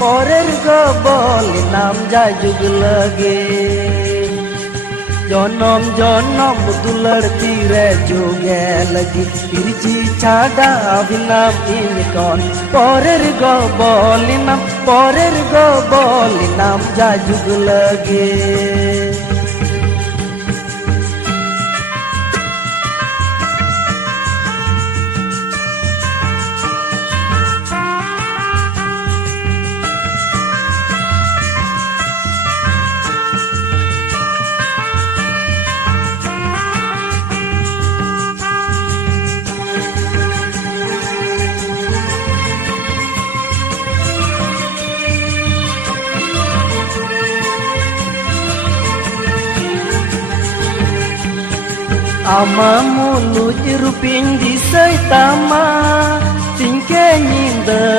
পরের গো বলিনাম যায় যুগ লাগে জনম জনম দুলড়ती রে যুগে লাগি তিরজি ছাড়া অভিনাম ইনকন পরের গো বলিনাম যায় যুগ লাগে Ama mulut rupin di saitama tingke nyinda